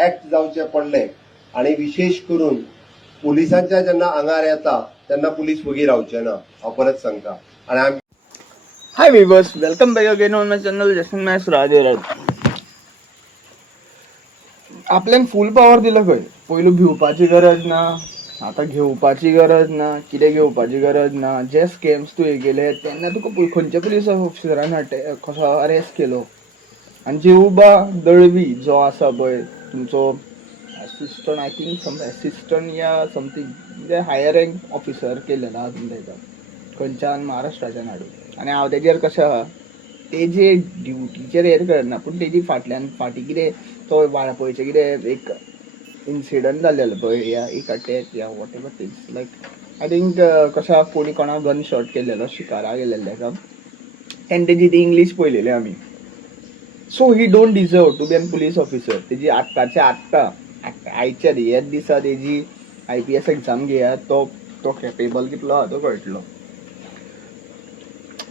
Act जावचे पडले आणि विशेष करून पोलिसांच्या जेन्ना आंगार येता तेन्ना पुलीस वगी रावचे ना हांव परत सांगता. आणि hi viewers, welcome back again on my channel Justin मॅस राजेराज. आपल्यान फूल पावर दिला खंय. पयलू भिवपाची गरज ना, आता घेवपाची गरज ना, कितें घेवपाची गरज ना. जे स्कॅम्स तुवें केले तेन्ना तुका खंयच्या पुलीस ऑफिसरान कसो अरेस्ट केलो. आनी जिवबा दळवी जो आसा पळय तुमचो assistant, I think some assistant या समथींग, म्हणजे हायर रँक ऑफिसर केलेलो आहा तुमी तेका खंयच्यान महाराष्ट्राच्यान हाडून. आनी हांव तेजेर कशें आहा, तेजे ड्युटीचेर हेर करना, पूण तेजी फाटी कितें तो वाळपयचें कितें एक इन्सिडंट जाल्लेलो पळय, या एक अटॅक या what ever things like I think कशें आहा, कोणी कोणा गन शॉट केल्लेलो, शिकारा गेलेलो तेका. तेन्ना तेजी ती इंग्लीश पळयलेली आमी. So he don't deserve to be an police officer. तेजी आत्ताच्या आत्ता आयच्या ह्याच दिसा तेजी IPS एक्झाम घेयात, तो कॅपेबल कितलो आहा तो कळटलो.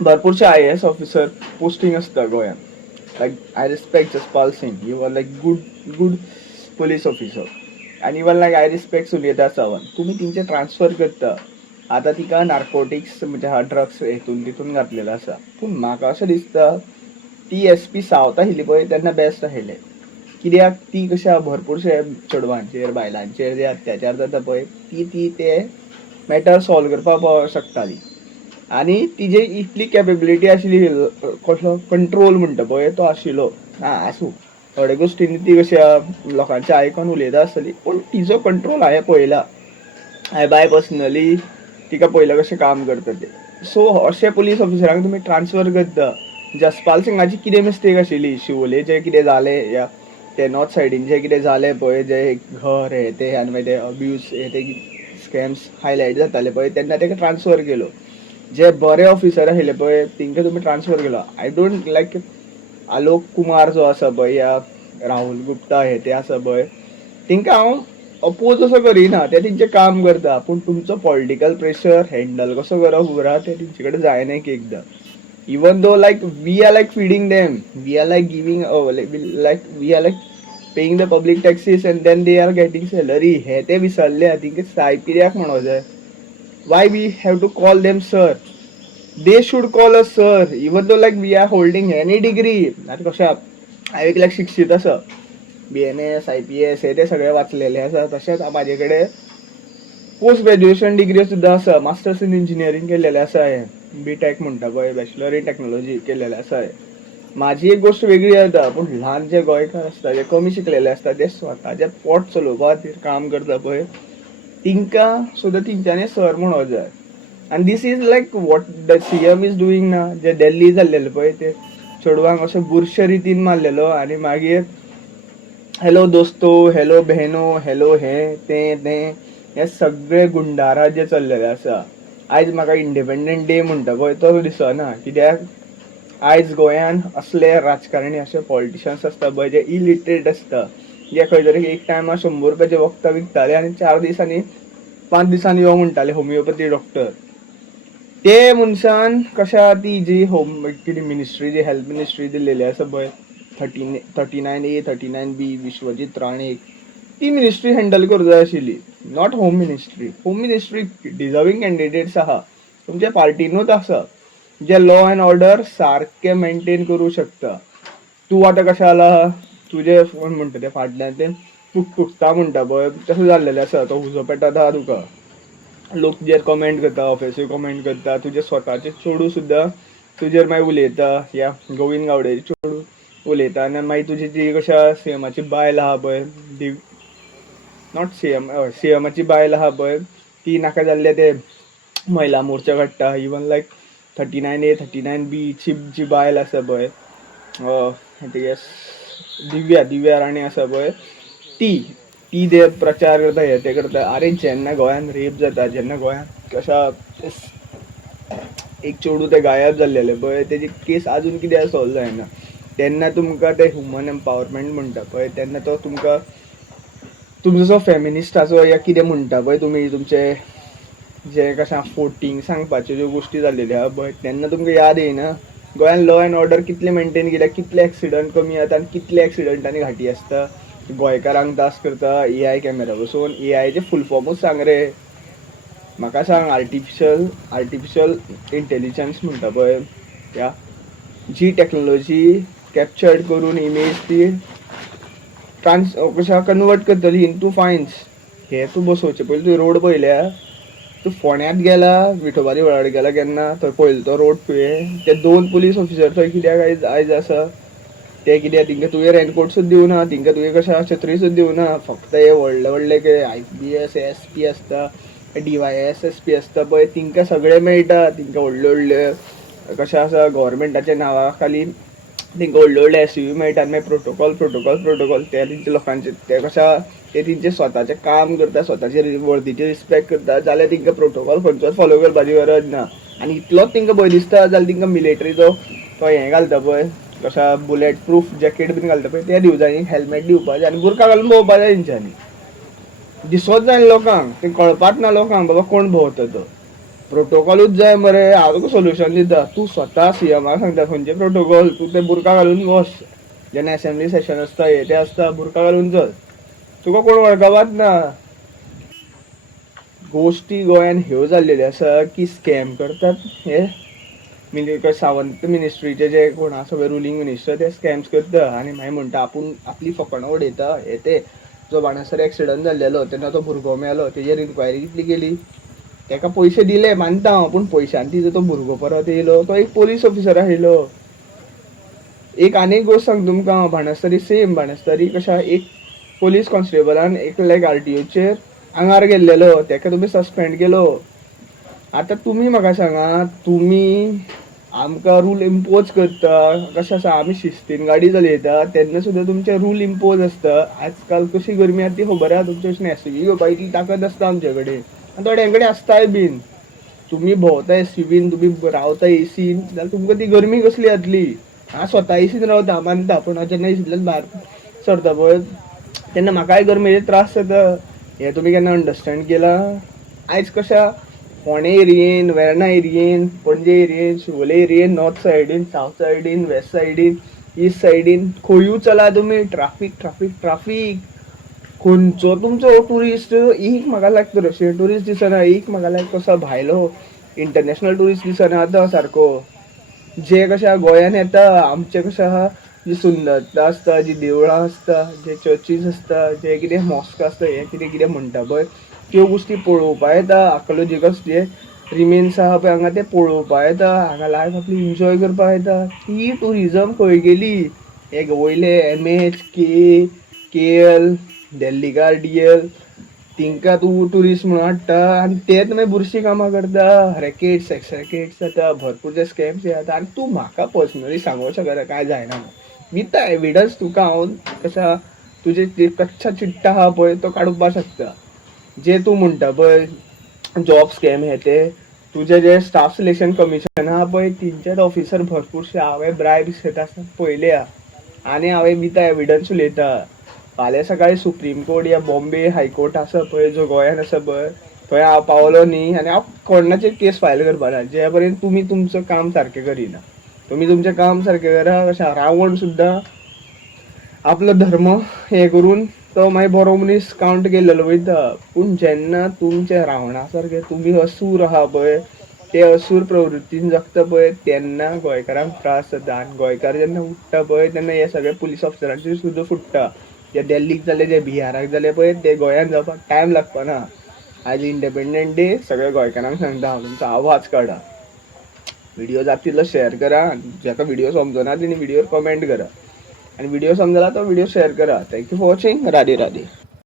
भरपूरशे IAS ऑफिसर पोस्टिंग असता गोंयांत. Like I respect Jaspal Singh, he was like good police officer. आनी even like I respect Sunita Sawant. तुमी तिंचे ट्रान्सफर करता. आतां तिका नार्कोटिक्स म्हणजे हा ड्रग्स तितून घातलेलो आसा. पूण म्हाका अशें दिसता ती SP सावथ आशिल्ली पळय तेन्ना बेस्ट आशिल्लें. कित्याक ती कशें आहा, भरपूरशे चेडवांचेर बायलांचेर जे अत्याचार जाता पळय ती ते मॅटर सॉल्व करपाक शकताली. आनी तिजे इतली कॅपेबिलिटी आशिल्ली, कसलो कंट्रोल म्हणटा पळय तो आशिल्लो. आसूं थोड्या गोश्टींनी ती कशी आहा, लोकांचें आयकून उलयता आसतली, पूण तिजो कंट्रोल हांवें पळयला. हांवें बाय पर्सनली तिका पळयलां कशें काम करता तें. सो अशे पुलीस ऑफिसरांक तुमी ट्रान्सफर करता. जसपाल सिंगाची कितें मिस्टेक आशिल्ली, शिवोले जें कितें जालें या ते नॉर्थ सायडीन जें कितें जालें पळय, जें घर हें तें आनी मागीर ते अब्यूज ते स्कॅम्स हायलायट जाताले पळय, तेन्ना तेका ट्रान्सफर केलो. जे बरे ऑफिसर आशिल्ले पळय तेंकां तुमी ट्रान्सफर केलो. आय डोंट लायक आलोक कुमार जो आसा पळय या राहुल गुप्ता हे ते आसा पळय, तेंकां हांव अपोज असो करिना, ते तेंचें काम करता. पूण तुमचो पॉलिटिकल प्रेशर हँडल कसो करप खबर आहा, ते तेंचे कडेन जायना एक एकदां. Even though like we are like feeding them, we are like giving we are like paying the public taxes and then they are getting salary. हे ते विसरल्या. तेंकां साहेब कित्याक म्हणो जाय? Why we have to call them sir? They should call us sir, even though like we are holding any degree. आता कशें हांव एक लायक शिक्षीत आसा, BNS IPS हे ते सगळे वाचलेले आसा. तशेंच म्हाजे कडेन पोस्ट ग्रॅज्युएशन डिग्री सुद्दां आसा. मास्टर्स इन इंजिनियरींग केल्लेलें आसा हांवें, BTech म्हणटा पळय, बॅचलर इन टेक्नॉलॉजी केल्लेलें आसा हांवें. म्हाजी एक गोश्ट वेगळी जाता, पूण ल्हान जे गोंयकार आसता, जे कमी शिकलेले आसता, जे स्वताचें पोट चलोवपा खातीर काम करता पळय, तिंकां सुद्दां तेंच्यांनी सर म्हणो जाय. आनी this is like what the CM is doing ना. जे दिल्ली जाल्लेले पळय ते चेडवांक अशें बुरशे रितीन मारलेलो आनी मागीर हॅलो दोस्तो, हॅलो बहनो, हॅलो हें तें हे सगळे गुंडाराज जे चल्लेले आसा. आयज म्हाका इंडिपेंडंट डे म्हणटा पळय तो दिसना. कित्याक आयज गोंयान असले राजकारणी, असे पॉलिटिशियन्स आसता पळय जे इलिटरेट आसता, जे खंय तरी एक टायमार 100 रुपयाचे वखदां विकताले आनी 4 दिसांनी 5 दिसांनी यो म्हणटाले होमिओपॅथी डॉक्टर. ते मनशान कशें आहा, ती जी होम कितें मिनिस्ट्री, जी हेल्थ मिनिस्ट्री दिल्लेली आसा पळय 39A 39B विश्वजीत राणेक, ती मिनिस्ट्री हँडल करूं जाय आशिल्ली, not home ministry. Home ministry deserving candidates आहा तुमच्या पार्टीनूच आसा, जे लॉ अँड ऑर्डर सारके मेंटेन करूं शकता. तूं आतां कशें जाला, तुजे कोण म्हणटा ते फाटल्यान ते तुकता म्हणटा पळय, तशें जाल्लेलें आसा. तो उजो पेटत आहा तुका, लोक तुजेर कमेंट करता, ऑफिसूय कमेंट करता, तुजे स्वताचे चेडूं सुद्दां तुजेर मागीर उलयता, या गोविंद गावडेचे चेडूं उलयता. आनी मागीर तुजी जी कशें आहा, CMची बायल आहा पळय, नॉट CMची बायल आहा पळय, ती नाका जाल्ले ते महिला मोर्चा काडटा. इवन लायक 39A 39B ची जी बायल आसा पळय, दिव्या राणे आसा पळय, ती ते प्रचार करता, हे ते करता. अरे जेन्ना गोंयान रेप जाता, जेन्ना गोंयान कशा एक चेडूं ते गायब जाल्लेले पळय, तेजी केस आजून कित्याक सॉल्व जायना, तेन्ना तुमकां ते ह्युमन एम्पावरमेंट म्हणटा पळय, तेन्ना तो तुमकां तुमचो जो फेमिनिस्टाचो या कितें म्हणटा पळय तुमी, तुमचे जे कशें फोटींग सांगपाच्यो ज्यो गोश्टी जाल्लेल्यो आहा पळय, तेन्ना तुमकां याद येयना गोंयान लॉ अँड ऑर्डर कितले मेंटेन केल्या, कितले एक्सिडंट कमी जाता आनी कितले एक्सिडंटांनी घाटी आसता. गोंयकारांक दास करता AI कॅमेरा बसून AIचे फूल फॉर्मूच सांग रे. म्हाका सांग आर्टिफिशियल इंटेलिजन्स म्हणटा पळय त्या जी टेक्नॉलॉजी कॅप्चर्ड करून इमेज ती कशा कन्वर्ट करतली इन टू फायन्स. हे तूं बसोवचे पयलीं तुवें रोड पळयल्या. तूं फोंड्यांत गेला विठोबा देवळा कडेन गेला केन्ना थंय पळयलो तो रोड तुवें ते 2 पुलीस ऑफिसर थंय कित्याक आयज आसा ते कित्याक तिंका तुवें रेनकोट सुद्दां दिवना तिंका तुवें कशा छत्री सुद्दां दिवना फक्त हे व्हडले व्हडले IPS SP आसता DYS SP आसता पळय तिंका सगळें मेळटा तिंका व्हडले व्हडले कशें आसा गव्हर्मेंटाच्या नांवा खाली तिंका व्हडले व्हडले SUV मेळटा आनी मागीर प्रोटोकॉल ते तेंचे लोकांचे ते कशा ते तेंचे स्वताचें काम करता स्वताचे वर्दीचे रिस्पेक्ट करता जाल्यार तिंका प्रोटोकॉल खंयचोच फॉलो करपाची गरज ना. आनी इतलोच तिंका भंय दिसता जाल्यार तिंका मिलिटरीचो तो हें घालता पळय कशा बुलेट प्रूफ जॅकेट बीन घालता पळय ते दिवजांनी हेल्मेट दिवपाचें आनी बुरका घालून भोंवपाचें तेंच्यांनी. दिसोच जाय लोकांक ते कळपाच ना लोकांक बाबा कोण भोंवता तो. प्रोटोकॉलूच जाय मरे हांव तुका सोल्युशन दिता तूं स्वता CMाक सांगता खंयचे प्रोटोकॉल तूं ते बुरका घालून वच जेन्ना असेंब्ली सेशन आसता हे ते आसता बुरका घालून चल तुका कोण वळखपाच ना. गोश्टी गोंयान ह्यो जाल्लेल्यो आसा की स्कॅम करतात हे सावंत मिनिस्ट्रीचे जे कोण आसा सगळे रुलींग मिनिस्टर ते स्कॅम्स करता आनी मागीर म्हणटा आपूण आपली फकाणां उडयता हे ते जो बाणस्तार एक्सिडंट जाल्लेलो तेन्ना तो भुरगो मेलो तेजेर इन्क्वायरी कितली केली तेका पयशे दिले मानता हांव पूण पयशांनी तो भुरगो परत येयलो तो एक पोलीस ऑफिसर आशिल्लो. एक आनीक गोश्ट सांग तुमकां बाणस्तारी सेम बाणस्तारी कशा एक पोलीस कॉन्स्टेबलान एक RTOचेर आंगार गेल्लेलो तेका तुमी सस्पेंड केलो. आतां तुमी म्हाका सांगा तुमी आमकां रूल इम्पोज करता कशें आसा आमी शिस्तीन गाडी चलयता तेन्ना सुद्दां तुमचे रूल इम्पोज आसता. आजकाल कशी गरमी आसा ती खबर आहा तुमचे भशेन SUV घेवपाक इतली ताकद आसता आमचे कडेन आनी थोड्यां कडेन आसताय बीन. तुमी भोंवता SUVन तुमी रावता ACन जाल्यार तुमकां ती गरमी कसली जातली. हांव स्वता ACन रावता मानता पूण हांव जेन्ना ACंतल्यान भायर सरता पळय तेन्ना म्हाकाय गरमेचे त्रास जाता. हे तुमी केन्ना अंडरस्टँड केला. आयज कशा फोंडे एरियेन वेर्णा एरियेन पणजे एरियेन शिवोले एरियेन नॉर्थ सायडीन सावथ सायडीन वेस्ट सायडीन ईस्ट सायडीन खंयूय चला तुमी ट्राफीक खंयचो तुमचो टुरिस्ट एक म्हाका लायक रशियन टुरिस्ट दिसना एक म्हाका लायक कसो भायलो इंटरनॅशनल टुरिस्ट दिसना आतां सारको. जे कशा गोंयान येता आमचे कशें आहा जी सुंदरता आसता जी देवळां आसता जे चर्चीस आसता जे कितें मॉस्क आसता हे कितें म्हणटा पळय त्यो गोश्टी पळोवपा येता आर्किओलॉजिकल जे रिमेन्स आहा पळय हांगा ते पळोवपा येता हांगा लायफ आपली एन्जॉय करपा येता. ती टुरिजम खंय गेली हे वयले MH KL दिल्लीकार DL तिंका तूं टुरिस्ट म्हणून हाडटा आनी तेच मागीर बुरशी कामां करता रॅकेट्स सेक्स रॅकेट्स जाता भरपूरचे स्कॅम्स जाता आनी तूं म्हाका पर्सनली सांगूंक शकता काय जायना विथ एविडन्स तुका हांव कशा तुजे कच्चा चिट्टा आहा पळय तो काडपाक शकता. जे तूं म्हणटा पळय जॉब स्कॅम हे ते तुजे जे स्टाफ सिलेक्शन कमिशन आहा पळय तेंचेच ऑफिसर भरपूरशे हांवें ब्रायब्स घेता आसतना पळयले आनी हांवें विथ एविडन्स उलयता. फाल्यां सकाळीं सुप्रीम कोर्ट या बॉम्बे हायकोर्ट आसा पळय जो गोंयान आसा पळय थंय हांव पावलो न्ही आनी हांव कोणाचेर केस फायल करपाना जे पर्यंत तुमी तुमचें काम सारकें करिना. तुमी तुमचें काम सारकें करा. कशें रावण सुद्दां आपलो धर्म हें करून तो मागीर बरो मनीस कावंट केल्लेलो वयता पूण जेन्ना तुमचे रावणा सारके तुमी असूर आहा पळय ते असूर प्रवृत्तीन जगता पळय तेन्ना गोंयकारांक त्रास जाता. आनी गोंयकार जेन्ना उठ्ठा पळय तेन्ना हे सगळे पुलीस ऑफिसरांचेर सुद्दां फुट्टा. जे दिल्लीक जाले जे बिहाराक जाले पळय ते गोंयान जावपाक टायम लागपाना. आयज इंडिपेंडंट डे सगळ्या गोंयकारांक सांगता हांव तुमचो आवाज काडा. व्हिडिओ जाता तितलो शेअर करा. जाका व्हिडिओ समजना तेणी व्हिडिओर कमेंट करा आनी व्हिडिओ समजला तो व्हिडिओ शेअर करा. Thank you for watching. Radhe Radhe.